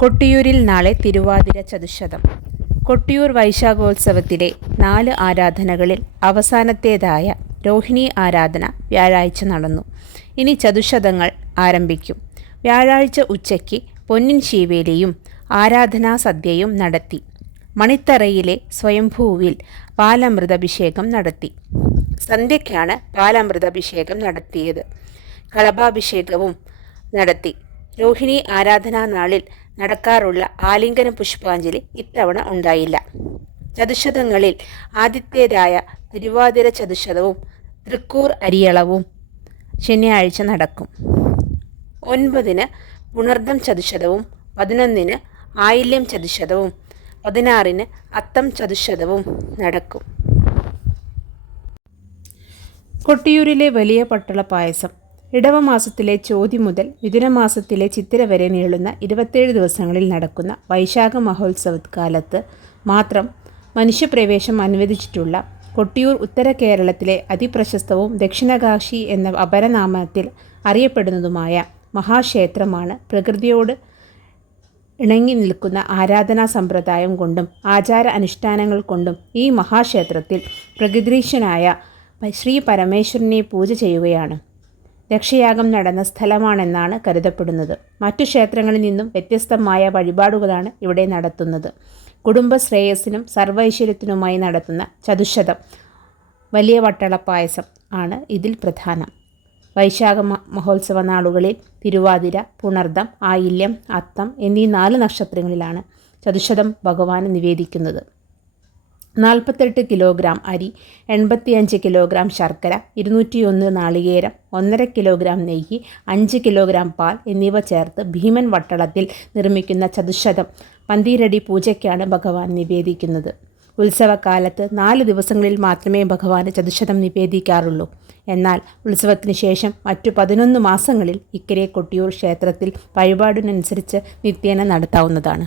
കൊട്ടിയൂരിൽ നാളെ തിരുവാതിര ചതുശതം. കൊട്ടിയൂർ വൈശാഖോത്സവത്തിലെ നാല് ആരാധനകളിൽ അവസാനത്തേതായ രോഹിണി ആരാധന വ്യാഴാഴ്ച നടന്നു. ഇനി ചതുശതങ്ങൾ ആരംഭിക്കും. വ്യാഴാഴ്ച ഉച്ചയ്ക്ക് പൊന്നിൻ ശീവേലിയും ആരാധനാ സദ്യയും നടത്തി. മണിത്തറയിലെ സ്വയംഭൂവിൽ പാലമൃതഭിഷേകം നടത്തി. സന്ധ്യയ്ക്കാണ് പാലമൃതഭിഷേകം നടത്തിയത്. കളഭാഭിഷേകവും നടത്തി. രോഹിണി ആരാധനാ നാളിൽ നടക്കാറുള്ള ആലിംഗന പുഷ്പാഞ്ജലി ഇത്തവണ ഉണ്ടായില്ല. ചതുശതങ്ങളിൽ ആദ്യത്തേതായ തിരുവാതിര ചതുശതവും തൃക്കൂർ അരിയളവും ശനിയാഴ്ച നടക്കും. ഒൻപതിന് പുണർദം ചതുശതവും പതിനൊന്നിന് ആയില്യം ചതുശതവും പതിനാറിന് അത്തം ചതുശതവും നടക്കും. കൊട്ടിയൂരിലെ വലിയ പട്ടള പായസം ഇടവമാസത്തിലെ ചോതി മുതൽ മിഥുനമാസത്തിലെ ചിത്തിര വരെ നീളുന്ന ഇരുപത്തേഴ് ദിവസങ്ങളിൽ നടക്കുന്ന വൈശാഖ മഹോത്സവ കാലത്ത് മാത്രം മനുഷ്യപ്രവേശം അനുവദിച്ചിട്ടുള്ള കൊട്ടിയൂർ ഉത്തര കേരളത്തിലെ അതിപ്രശസ്തവും ദക്ഷിണകാശി എന്ന അപരനാമത്തിൽ അറിയപ്പെടുന്നതുമായ മഹാക്ഷേത്രമാണ് പ്രകൃതിയോട് ഇണങ്ങി നിൽക്കുന്ന ആരാധനാ സമ്പ്രദായം കൊണ്ടും ആചാര അനുഷ്ഠാനങ്ങൾ കൊണ്ടും ഈ മഹാക്ഷേത്രത്തിൽ പ്രകൃതീശനായ ശ്രീ പരമേശ്വരനെ പൂജ ചെയ്യുകയാണ്. രക്ഷയാഗം നടന്ന സ്ഥലമാണെന്നാണ് കരുതപ്പെടുന്നത്. മറ്റു ക്ഷേത്രങ്ങളിൽ നിന്നും വ്യത്യസ്തമായ വഴിപാടുകളാണ് ഇവിടെ നടത്തുന്നത്. കുടുംബ ശ്രേയസ്സിനും സർവൈശ്വര്യത്തിനുമായി നടത്തുന്ന ചതുശതം വലിയ വട്ടളപ്പായസം ആണ് ഇതിൽ പ്രധാനം. വൈശാഖ മഹോത്സവ നാളുകളിൽ തിരുവാതിര പുണർദം ആയില്യം അത്തം എന്നീ നാല് നക്ഷത്രങ്ങളിലാണ് ചതുശതം ഭഗവാന് നിവേദിക്കുന്നത്. നാൽപ്പത്തെട്ട് കിലോഗ്രാം അരി എൺപത്തിയഞ്ച് കിലോഗ്രാം ശർക്കര ഇരുന്നൂറ്റിയൊന്ന് നാളികേരം ഒന്നര കിലോഗ്രാം നെയ്യ് അഞ്ച് കിലോഗ്രാം പാൽ എന്നിവ ചേർത്ത് ഭീമൻ വട്ടളത്തിൽ നിർമ്മിക്കുന്ന ചതുശതം പന്തീരടി പൂജയ്ക്കാണ് ഭഗവാൻ നിവേദിക്കുന്നത്. ഉത്സവകാലത്ത് നാല് ദിവസങ്ങളിൽ മാത്രമേ ഭഗവാന് ചതുശതം നിവേദിക്കാറുള്ളൂ. എന്നാൽ ഉത്സവത്തിന് ശേഷം മറ്റു പതിനൊന്ന് മാസങ്ങളിൽ ഇക്കരെ കൊട്ടിയൂർ ക്ഷേത്രത്തിൽ വഴിപാടിനനുസരിച്ച് നിത്യേന നടത്താവുന്നതാണ്.